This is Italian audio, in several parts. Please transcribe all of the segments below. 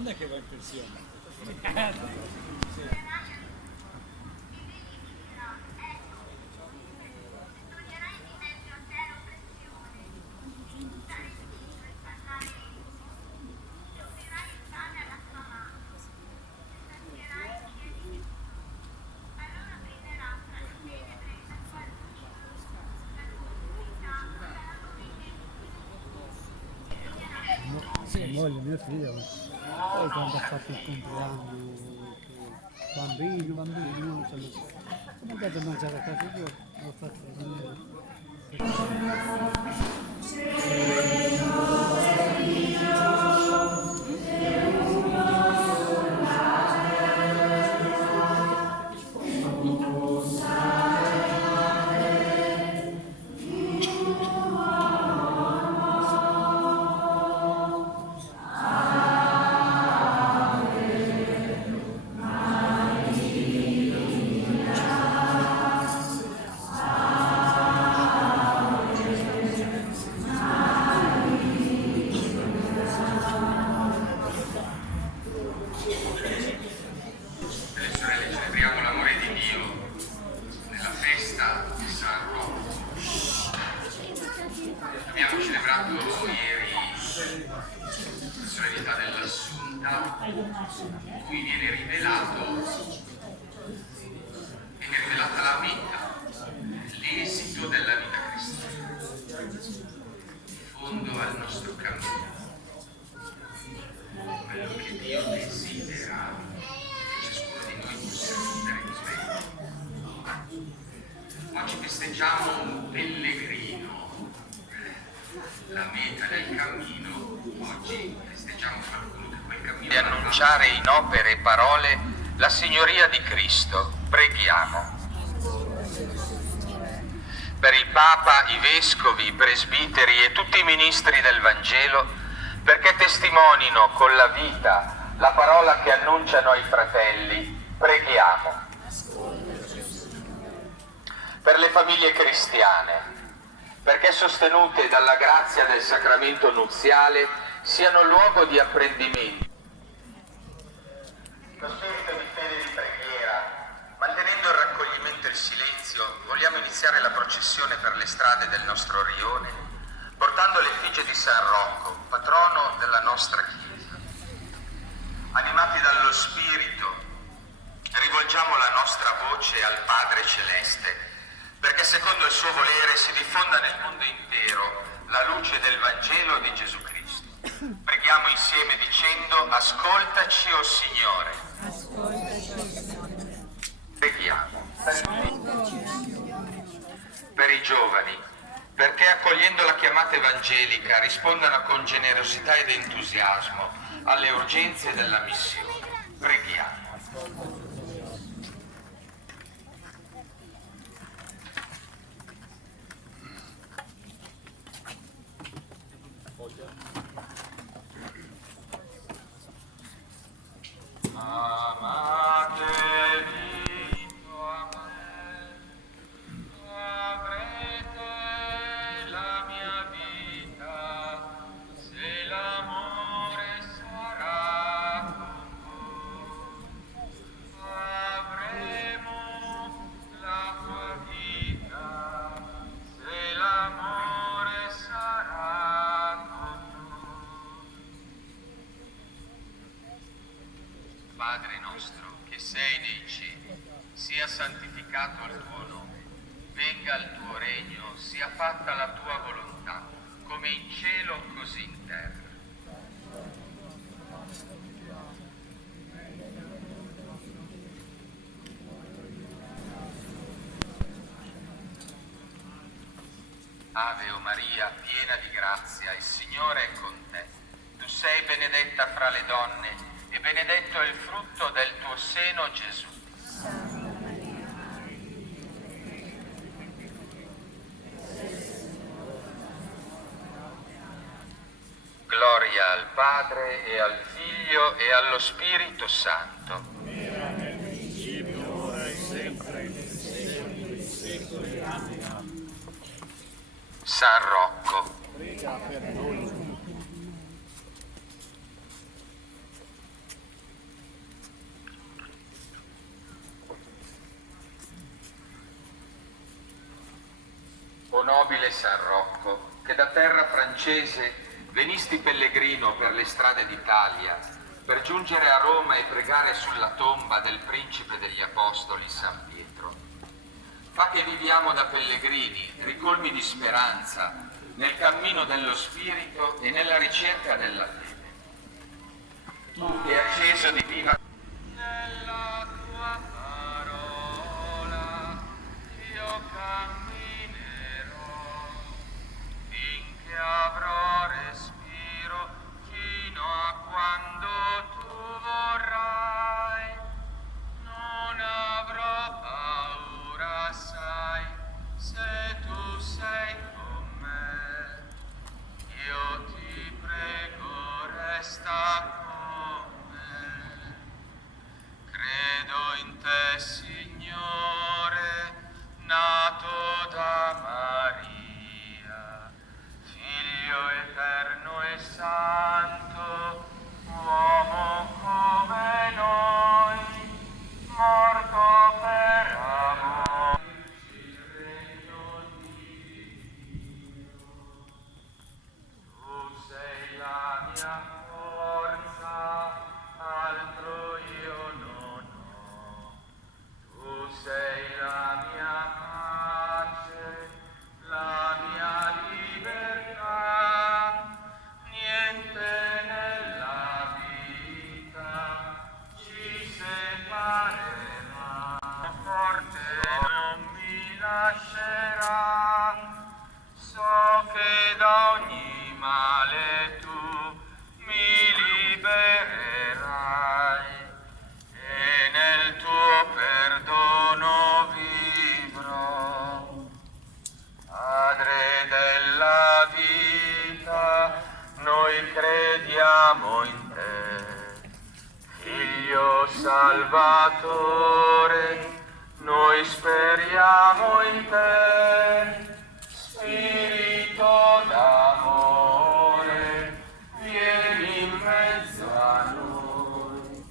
quando è che va in pensione? Moglie, mio figlio, poi quando ha fatto il compleanno, bambino, non so, sono andato a mangiare a casa sua, ho fatto venire. Delle sorelle, celebriamo l'amore di Dio nella festa di San Rocco. Abbiamo celebrato ieri la solennità dell'Assunta, in cui viene rivelata la vita, l'esito della vita cristiana, in fondo al nostro cammino, quello che Dio desidera che ciascuno di noi possa vivere in sveglio. Oggi festeggiamo un pellegrino, la meta del cammino. Oggi festeggiamo qualcuno che quel cammino di annunciare in opere e parole la signoria di Cristo. Preghiamo. Per il Papa, i Vescovi, i Presbiteri e tutti i ministri del Vangelo, perché testimonino con la vita la parola che annunciano ai fratelli, preghiamo. Per le famiglie cristiane, perché sostenute dalla grazia del sacramento nuziale siano luogo di apprendimento. Lo spirito di fede e di preghiera, mantenendo il raccoglimento e il silenzio, vogliamo iniziare la processione per le strade del nostro rione, portando l'effigie di San Rocco, patrono della nostra Chiesa. Animati dallo Spirito, rivolgiamo la nostra voce al Padre Celeste, perché secondo il suo volere si diffonda nel mondo intero la luce del Vangelo di Gesù Cristo. Preghiamo insieme dicendo: ascoltaci, o Signore. Preghiamo per i giovani, perché accogliendo la chiamata evangelica rispondano con generosità ed entusiasmo alle urgenze della missione. Preghiamo. Amate vinto a me, avrete la mia vita, se l'amore sarà con voi. Avremo la tua vita, se l'amore sarà con noi. Padre nostro, che sei nei cieli, sia santificato il tuo nome, venga il tuo regno, sia fatta la tua volontà, come in cielo così in terra. Ave o Maria, piena di grazia, il Signore è con te. Tu sei benedetta fra le donne, e benedetto è il frutto del tuo seno, Gesù. Gloria al Padre e al Figlio e allo Spirito Santo. Era nel principio, ora e sempre, nei secoli dei secoli. Amen. San Rocco, Prega per noi. O nobile San Rocco, che da terra francese venisti pellegrino per le strade d'Italia, per giungere a Roma e pregare sulla tomba del principe degli apostoli San Pietro. Fa che viviamo da pellegrini, ricolmi di speranza, nel cammino dello spirito e nella ricerca della fede. Tu che acceso di viva nella tua parola io camminerò finché avrò respiro, fino a quando tu vorrai. Non avrò paura, sai, se tu sei con me. Io ti prego, resta con me. Credo in te, Signore, nato da Maria, Figlio eterno e santo, uomo come noi, morto per amore. Tu sei la mia forza, altro io non ho. Tu sei la mia pace, la mia libertà. Niente nella vita ci separerà. Forte non mi lascerà. So che da ogni male tu mi libererai e nel tuo perdono vivrò. Padre della vita, noi crediamo in te. Figlio Salvatore, noi speriamo in te. Spirito d'amore, vieni in mezzo a noi.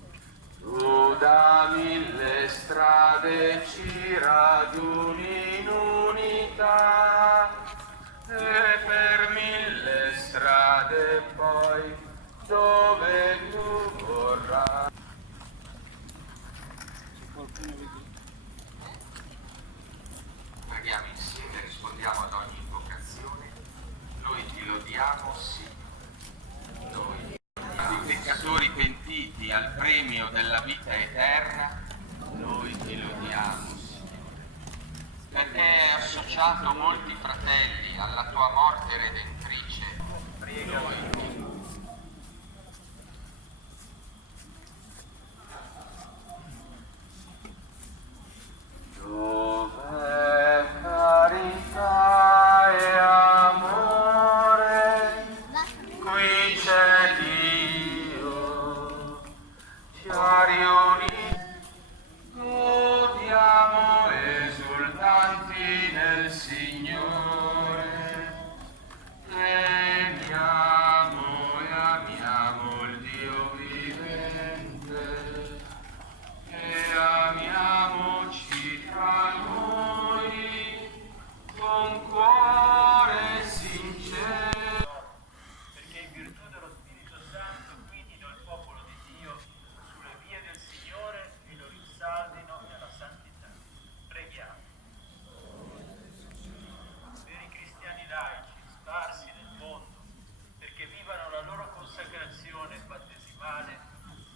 Tu da mille strade ci raduni in unità e per mille strade poi dove tu vorrai. Preghiamo insieme, rispondiamo ad ogni invocazione. Noi ti lodiamo, sì. Noi, i peccatori pentiti al premio della vita eterna, noi ti lodiamo, Signore. Perché hai associato molti fratelli alla tua morte redentrice, prega noi. Dov'è carità e amore? Qui c'è Dio, ci ha riuniti, godiamo esultanti nel Signore, temiamo e amiamo il Dio vivente, e amiamoci tra noi con cuore sincero. Perché in virtù dello Spirito Santo guidino il popolo di Dio sulle vie del Signore e lo rinsaldino nella santità. Preghiamo. Per i cristiani laici sparsi nel mondo, perché vivano la loro consacrazione battesimale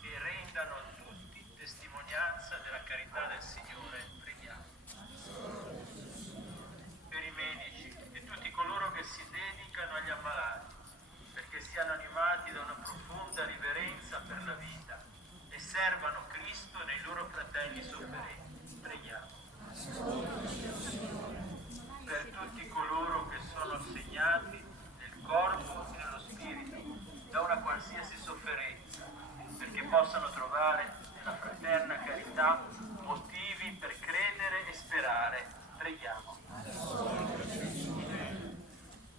e rendano a tutti testimonianza della carità del Signore. Preghiamo. Per i medici e tutti coloro che si dedicano agli ammalati, perché siano animati da una profonda riverenza per la vita e servano Cristo nei loro fratelli sofferenti. Preghiamo. Per tutti coloro che sono segnati nel corpo e nello spirito da una qualsiasi sofferenza, perché possano trovare nella fraterna carità motivi per credere e sperare. Preghiamo.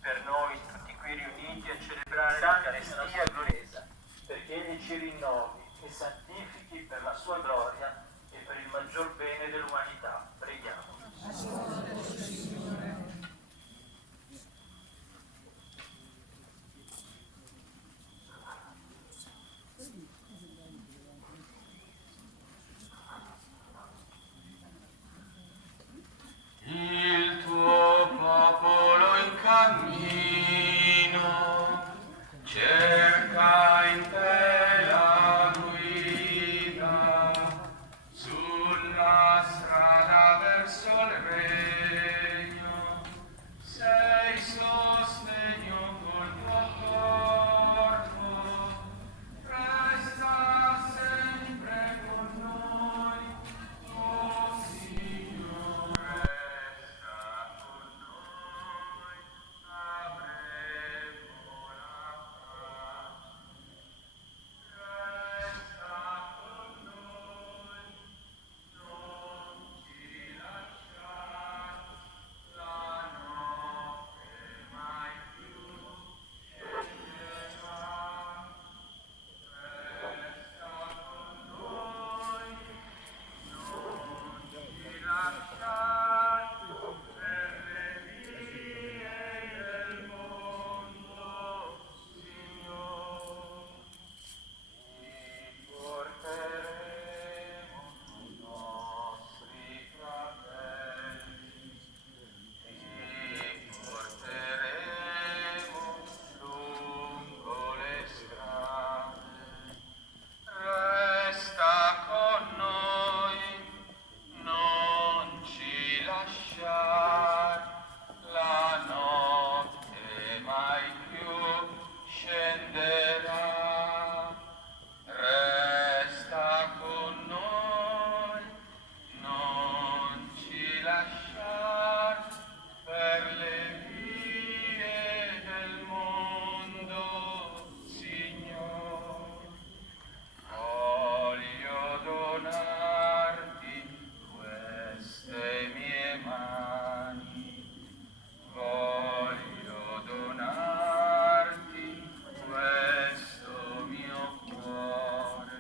Per noi tutti qui riuniti a celebrare l'Eucaristia gloriosa, perché Egli ci rinnovi e santifichi per la sua gloria e per il maggior bene dell'umanità. Preghiamo. Cerca in te la guida sulla strada verso il regno, sei sostegno col tuo corpo, resta sempre con noi, oh Signore, resta con noi, avremo la pace, resta con noi, non ci lasciare la notte mai più scenderà, resta con noi, non ci lasciare per le vie del mondo, Signore. Ti porteremo i nostri fratelli, ti porteremo lungo le strade. Resta con noi, non ci lasciare, la notte mai più scenderà. Resta con noi, non ci lasciare per le vie del mondo, Signore. Voglio donarti queste mie mani, voglio donarti questo mio cuore.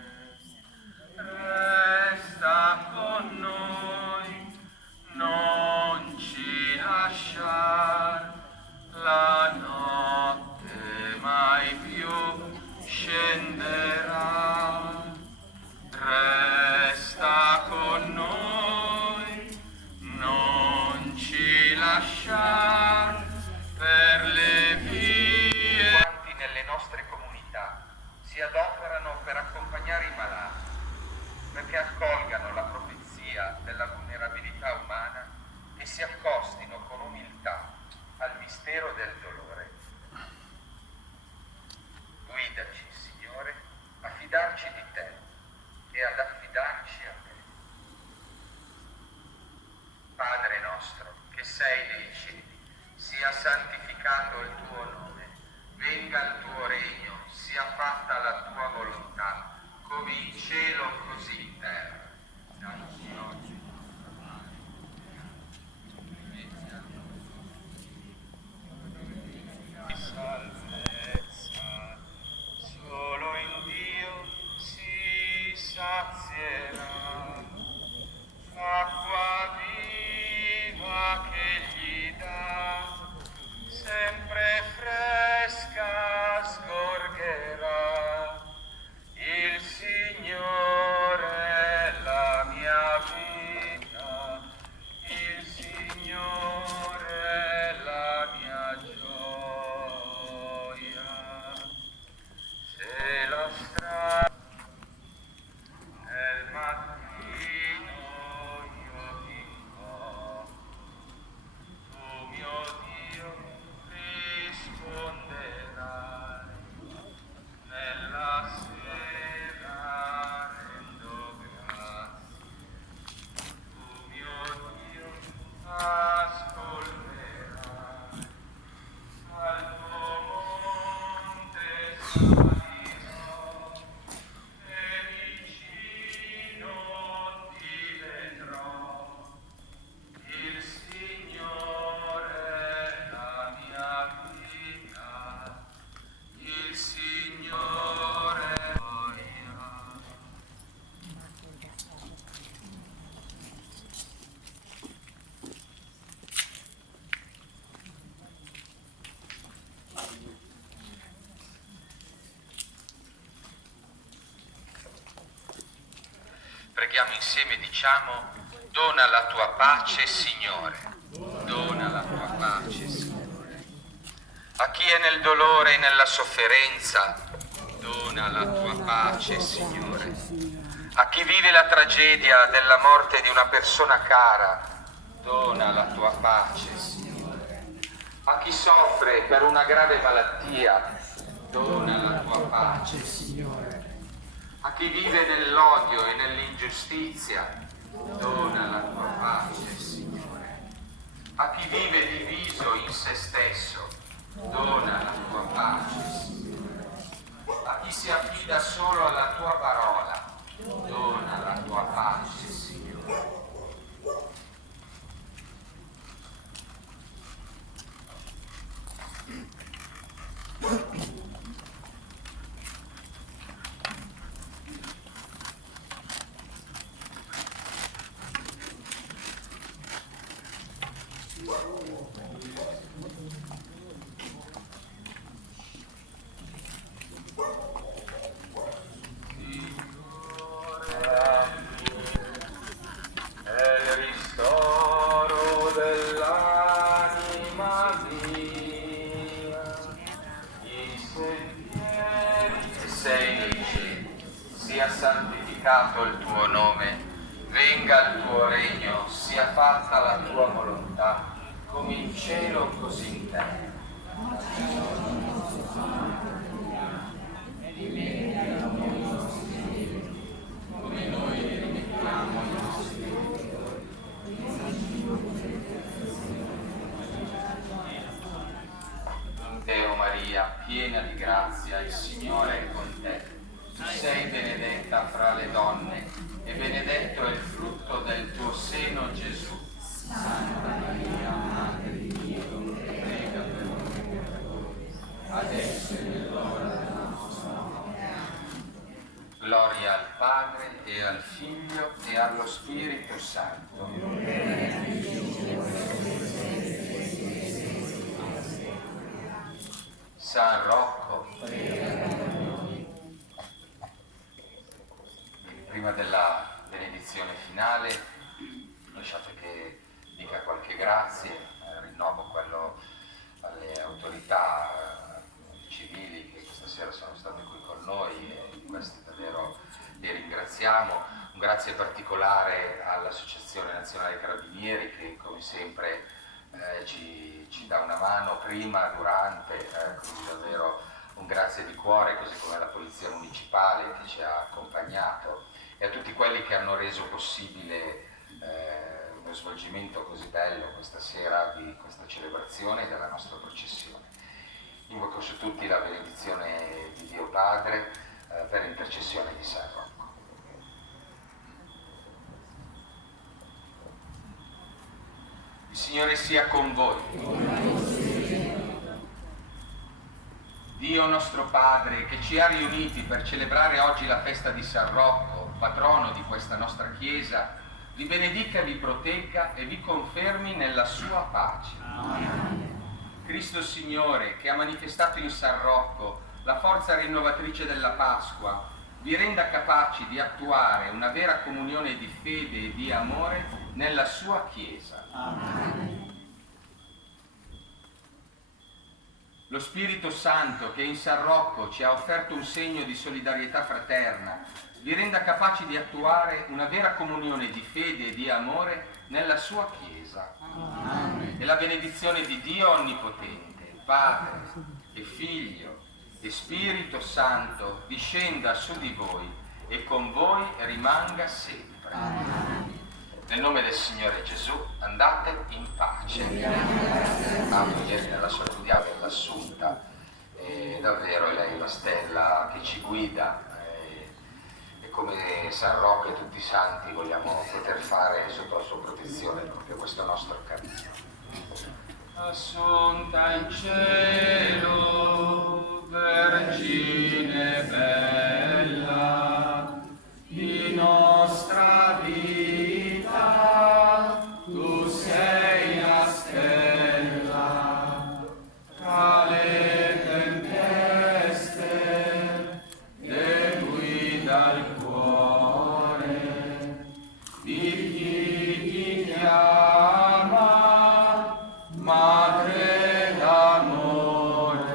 Resta con noi, non ci lasciare, la notte mai più scenderà. Resta con noi, non ci lasciare per le vie. Quanti nelle nostre comunità si adoperano per accompagnare i malati, perché accolgano la profezia della vulnerabilità umana e si accostino con umiltà al mistero del dolore. Guidaci, Signore, a fidarci di te e ad affidarci a te. Padre nostro, che sei nei cieli, sia santificato il tuo nome, venga il tuo regno, sia fatta la tua volontà, come in cielo così in terra. Dacci oggi il nostro pane, di salvezza, solo in Dio si sazierà, acqua viva che gli dà, sempre fresca sgorgerà. Il Signore è la mia vita, il Signore è la mia gioia. Se la strada nel mattino io ti incontro, tu mio Dio risponderai, nella sera rendo grazie, tu mio Dio ascolterai, al tuo monte salirò e vicino ti vedrò. Il Signore è la mia vita, il Signore è gioia. Preghiamo insieme, diciamo: dona la tua pace, Signore, dona la tua pace, Signore. A chi è nel dolore e nella sofferenza, dona la tua pace, Signore. A chi vive la tragedia della morte di una persona cara, dona la tua pace, Signore. A chi soffre per una grave malattia, dona la tua pace, Signore. A chi vive nell'odio e nell'ingiustizia, dona la tua pace, Signore. A chi vive diviso in se stesso, dona la tua pace, Signore. A chi si affida solo alla tua parola, dona la tua pace, Signore. Sia santificato il tuo nome, venga il tuo regno, sia fatta la tua volontà, come in cielo così in terra. Come noi rimettiamo i nostri debitori. Deo Maria, piena di grazia, il Signore è con te. Tu sei benedetta fra le donne e benedetto è il frutto del tuo seno, Gesù. Santa Maria, Madre di Dio, prega per noi peccatori, adesso e nell'ora della nostra morte. Gloria al Padre e al Figlio e allo Spirito Santo. San Rocco, prima della benedizione finale, lasciate che dica qualche grazie, rinnovo quello alle autorità civili che questa sera sono state qui con noi e di questi davvero li ringraziamo. Un grazie particolare all'Associazione Nazionale Carabinieri che come sempre ci dà una mano prima, durante, quindi davvero un grazie di cuore, così come alla Polizia Municipale che ci ha accompagnato e a tutti quelli che hanno reso possibile uno svolgimento così bello questa sera di questa celebrazione della nostra processione. Invoco su tutti la benedizione di Dio Padre per intercessione di San Rocco. Il Signore sia con voi. Dio nostro Padre, che ci ha riuniti per celebrare oggi la festa di San Rocco, patrono di questa nostra Chiesa, vi benedica, vi protegga e vi confermi nella sua pace. Amen. Cristo Signore, che ha manifestato in San Rocco la forza rinnovatrice della Pasqua, vi renda capaci di attuare una vera comunione di fede e di amore nella sua Chiesa. Amen. Lo Spirito Santo, che in San Rocco ci ha offerto un segno di solidarietà fraterna, vi renda capaci di attuare una vera comunione di fede e di amore nella sua Chiesa. Amen. E la benedizione di Dio Onnipotente, Padre e Figlio e Spirito Santo discenda su di voi e con voi rimanga sempre. Amen. Nel nome del Signore Gesù andate in pace. Ieri nella salutiamo l'Assunta, davvero è lei la stella che ci guida e come San Rocco e tutti i santi vogliamo poter fare sotto la sua protezione proprio questo nostro cammino. Assunta in cielo, Vergine bella, di nostra vita, tu sei la stella, tra le tempeste, che guida il cuore, di chi ti chiama, Madre d'amore.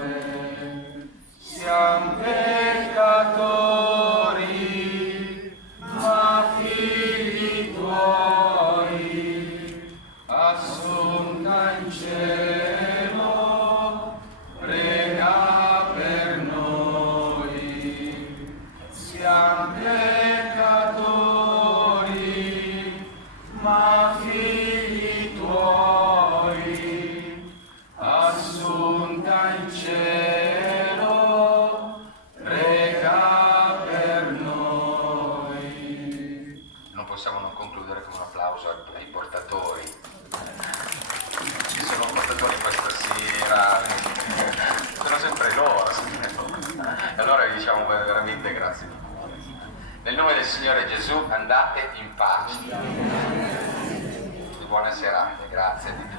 nome del Signore Gesù andate in pace. Buona serata, grazie.